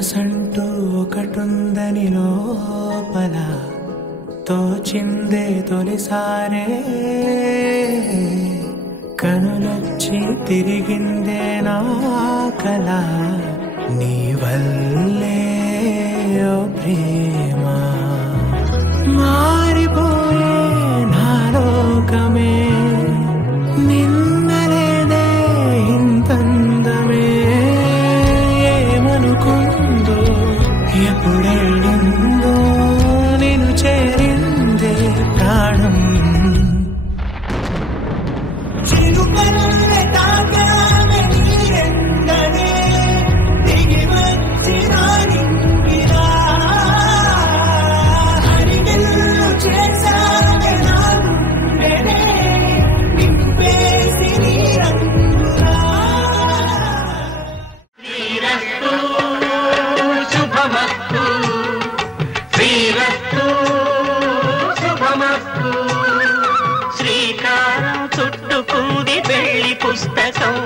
మనసంటూ ఒకటుందని లోపల తోచిందే తొలిసారే కనులొచ్చి తిరిగిందే నా కల నీ వల్లే ఓ ప్రేమ మారిపోయే నా లోకమే నిన్నలేదే ఇంతందమే ఏమనుకుందో ఎప్పుడెళ్ళిందో నేను చేరిందే ప్రాణం చిరుకల్లే తాగామె నీరెండనే దిగి వచ్చినా అరిగెల్లు చేశానే నా గుండెనే నింపేసి నీరంగులా శ్రీరస్తు శుభమస్తు శ్రీరస్తు శుభమస్తు శ్రీకారం చుట్టుకుంది పెళ్లి పుస్తకం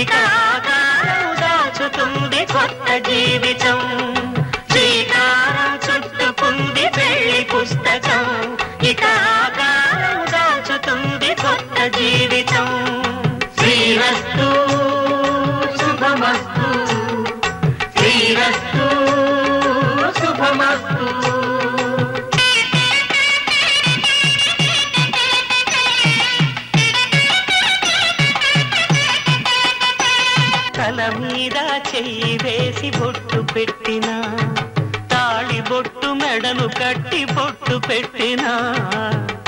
ఇక ఆకారం దాచుతుంది కొత్త జీవితం శ్రీకారం చుట్టుకుంది పెళ్లి పుస్తకం ఇక ఆకారం దాచుతుంది కొత్త జీవితం శ్రీరస్తు శుభమస్తు శ్రీరస్తు శుభమస్తు తల మీద చెయ్యి వేసి బొట్టు పెట్టినా తాళి బొట్టు మెడను కట్టి బొట్టు పెట్టినా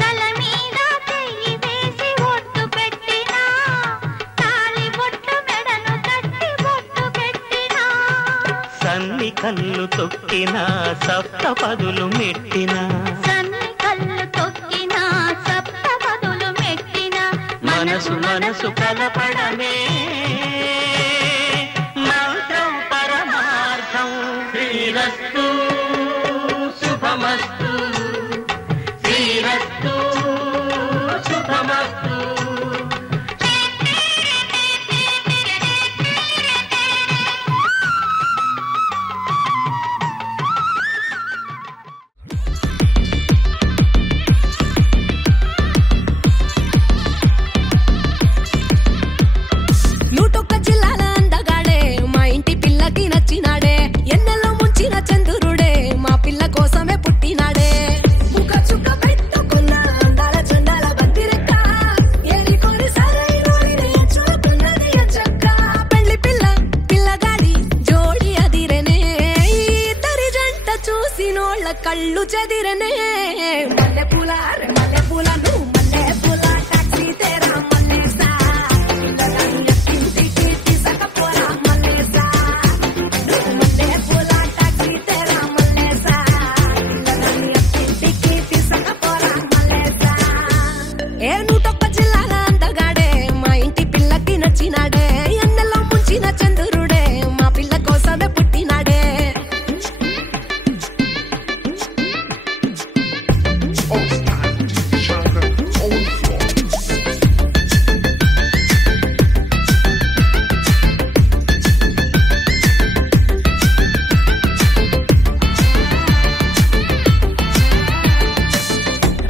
తల మీద చెయ్యి వేసి బొట్టు పెట్టినా తాళి బొట్టు మెడను కట్టి బొట్టు పెట్టినా సన్ని కళ్ళు తొక్కినా సప్త పదులు మెట్టినా సన్ని కళ్ళు తొక్కినా సప్త పదులు మెట్టినా మనసు మనసు కలపడమే మంత్రం పరమార్థం శ్రీరస్తు శుభమస్తు శ్రీరస్తు శుభమస్తు నూటొక్క జిల్లాల అందగాడే మా ఇంటి పిల్లకి నచ్చినాడే ఎన్నెల్లో ముంచిన చంద్రుడే మా పిల్ల కోసమే పుట్టినాడే ముఖ చుక్క పెట్టుకున్న అందాల చండాల బంతిరెక్క ఏరికొని సరైనోడిని చూపుతున్నది చక్క పెళ్లి పిల్ల పిల్లగాడి జోడి అదిరనే ఇద్దరి జంట చూసినోళ్ళ కళ్ళు చెదిరనే మల్లెపూల మల్లెపూల నువ్వు మల్లెపూల టాక్సీ తేరా మల్లేసా ఏ నూటొక్క జిల్లాల అందగాడే మా ఇంటి పిల్లకి నచ్చినాడే ఎన్నెల్లో ముంచిన చంద్రుడే మా పిల్ల కోసమే పుట్టినాడే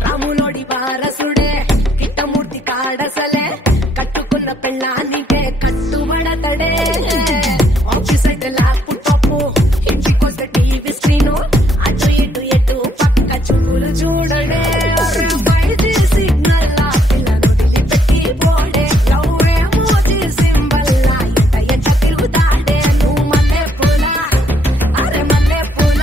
రాములోడి వారసుడే కిట్టమూర్తి కాడసలే కట్టుకున్న పెళ్ళానికే కట్టుబడతడే ఆఫీస్ అయితే ల్యాప్టాప్ ఇంటికొస్తే టీవీ స్క్రీను అటు ఇటు ఎటు పక్క చూపులు చూడడే బయటి సిగ్నల్ పిల్లను పెట్టి పోడే లవ్ ఏమోజీ సింబల్ ఎంట తిరుగుతాడే నువ్వు మల్లె పూల అరే మల్లె పూల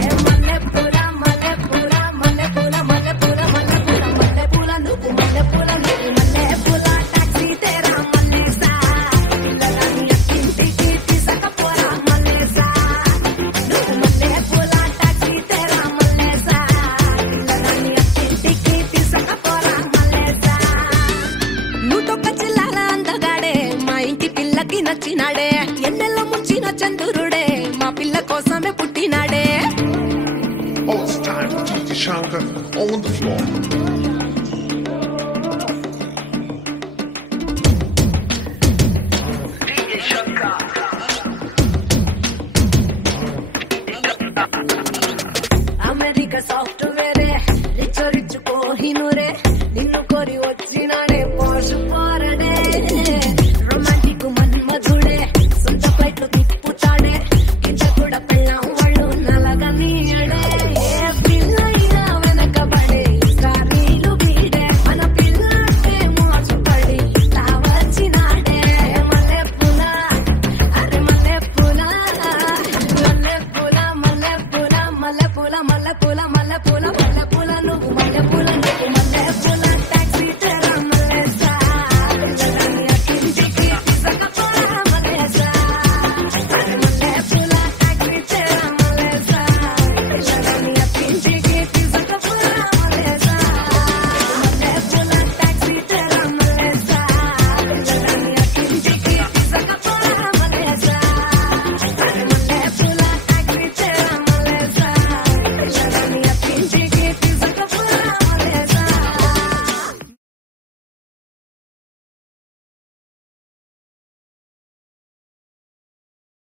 ఏ మల్లె పూల మల్లె పూల మల్లె పూల మల్లె పూల మల్లె పూల మల్లె పూల నువ్వు మల్లె పూల నువ్వు మల్లె పూల టాక్సీ తేరా మల్లేసా పిల్లలని ఇంటికి తీసుకపోరా మల్లేసా నువ్వు మల్లె పూల టాక్సీ తేరా మల్లేసా పిల్లలని ఇంటికి తీసుకపోరా మల్లేసా నూటొక్క జిల్లాల అందగాడే మా ఇంటి పిల్లకి నచ్చినాడే ఎన్నెల్లో ముంచిన చంద్రుడే మా పిల్ల కోసమే పుట్టినాడే Oh, it's time for DJ Shankar on the floor. DJ Shankar. kiss off.